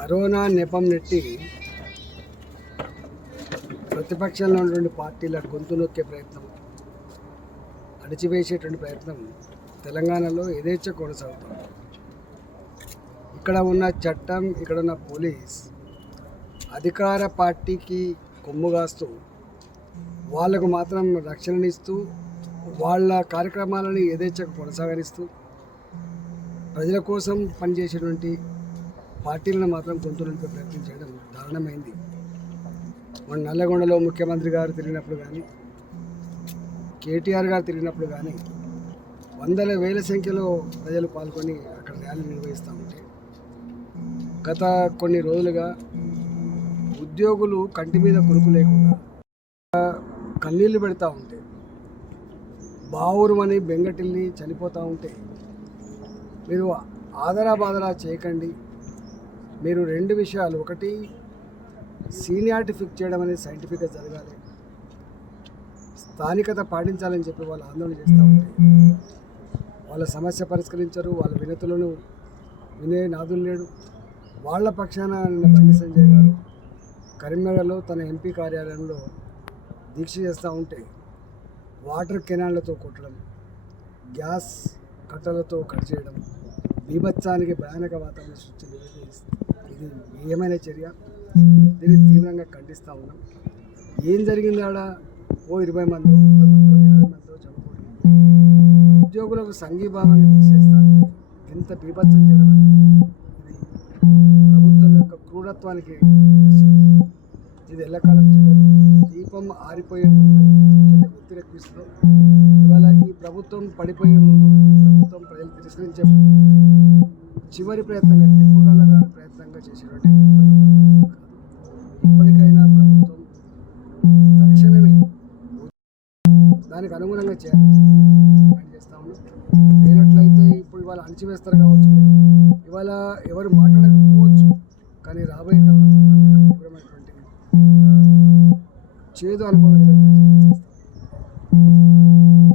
Corona నెపం నెట్టి ప్రతిపక్షంలో ఉన్నటువంటి పార్టీల గొంతు నొక్కే ప్రయత్నం, అణిచివేసేటువంటి ప్రయత్నం తెలంగాణలో యథేచ్ఛ కొనసాగుతుంది. ఇక్కడ ఉన్న చట్టం, ఇక్కడ ఉన్న పోలీస్ అధికార పార్టీకి కొమ్ముగాస్తూ వాళ్లకు మాత్రం రక్షణనిస్తూ వాళ్ళ కార్యక్రమాలను యథేచ్ఛగా కొనసాగనిస్తూ ప్రజల కోసం పనిచేసేటువంటి పార్టీలను మాత్రం గొంతు నిలిపే ప్రయత్నం చేయడం దారుణమైంది. మన నల్లగొండలో ముఖ్యమంత్రి గారు తిరిగినప్పుడు కానీ, కేటీఆర్ గారు తిరిగినప్పుడు కానీ వందల వేల సంఖ్యలో ప్రజలు పాల్గొని అక్కడ ర్యాలీ నిర్వహిస్తూ ఉంటే, గత కొన్ని రోజులుగా ఉద్యోగులు కంటి మీద కురుకు లేకుండా కన్నీళ్లు పెడతా ఉంటే, బావురుమని బెంగటిల్లి చనిపోతూ ఉంటే, మీరు ఆదరా బాదరా చేయకండి. మీరు రెండు విషయాలు, ఒకటి సీనియారిటీ ఫిక్స్ చేయడం అనేది సైంటిఫిక్గా జరగాలి, స్థానికత పాటించాలని చెప్పి వాళ్ళు ఆందోళన చేస్తూ ఉంటే వాళ్ళ సమస్య పరిష్కరించరు, వాళ్ళ వినతులను వినే నాదులు లేడు. వాళ్ళ పక్షాన నిన్న బండి సంజయ్ గారు కరీంనగర్లో తన ఎంపీ కార్యాలయంలో దీక్ష చేస్తూ ఉంటే వాటర్ కెనాళ్లతో కొట్టడం, గ్యాస్ కట్టలతో కట్ చేయడం, బీభత్సానికి భయానక వాతావరణ సృష్టించింది. ఇది ఏమైనా చర్య? దీన్ని తీవ్రంగా ఖండిస్తూ ఉన్నాం. ఏం జరిగింది ఆడ? 20 మంది 50 మందో చనిపోయింది. ఉద్యోగులకు సంఘీభావాన్ని తీసేస్తారంటే ఎంత బీభత్సం చేయడం అంటే ఇది ప్రభుత్వం యొక్క క్రూరత్వానికి నిదర్శనం. ఇది ఎల్లకాలం చెల్లదు. దీపం ఆరిపోయే ముందు వ్యతిరేకిస్తూ ఇవాళ ఈ ప్రభుత్వం పడిపోయే ముందు, ఈ ప్రభుత్వం ప్రజలు తిరస్కరించే ముందు చివరి ప్రయత్నంగా తిప్పుగలగా ప్రయత్నంగా చేసేటువంటి ఇప్పటికైనా ప్రభుత్వం తక్షణమే దానికి అనుగుణంగా చేయాలని డిమాండ్ చేస్తా ఉన్నాం. లేనట్లయితే ఇప్పుడు ఇవాళ అణచివేస్తారు కావచ్చు, మీరు ఇవాళ ఎవరు మాట్లాడకపోవచ్చు, కానీ రాబోయే కాలంలో తీవ్రమైనటువంటి చేదు అనుభవం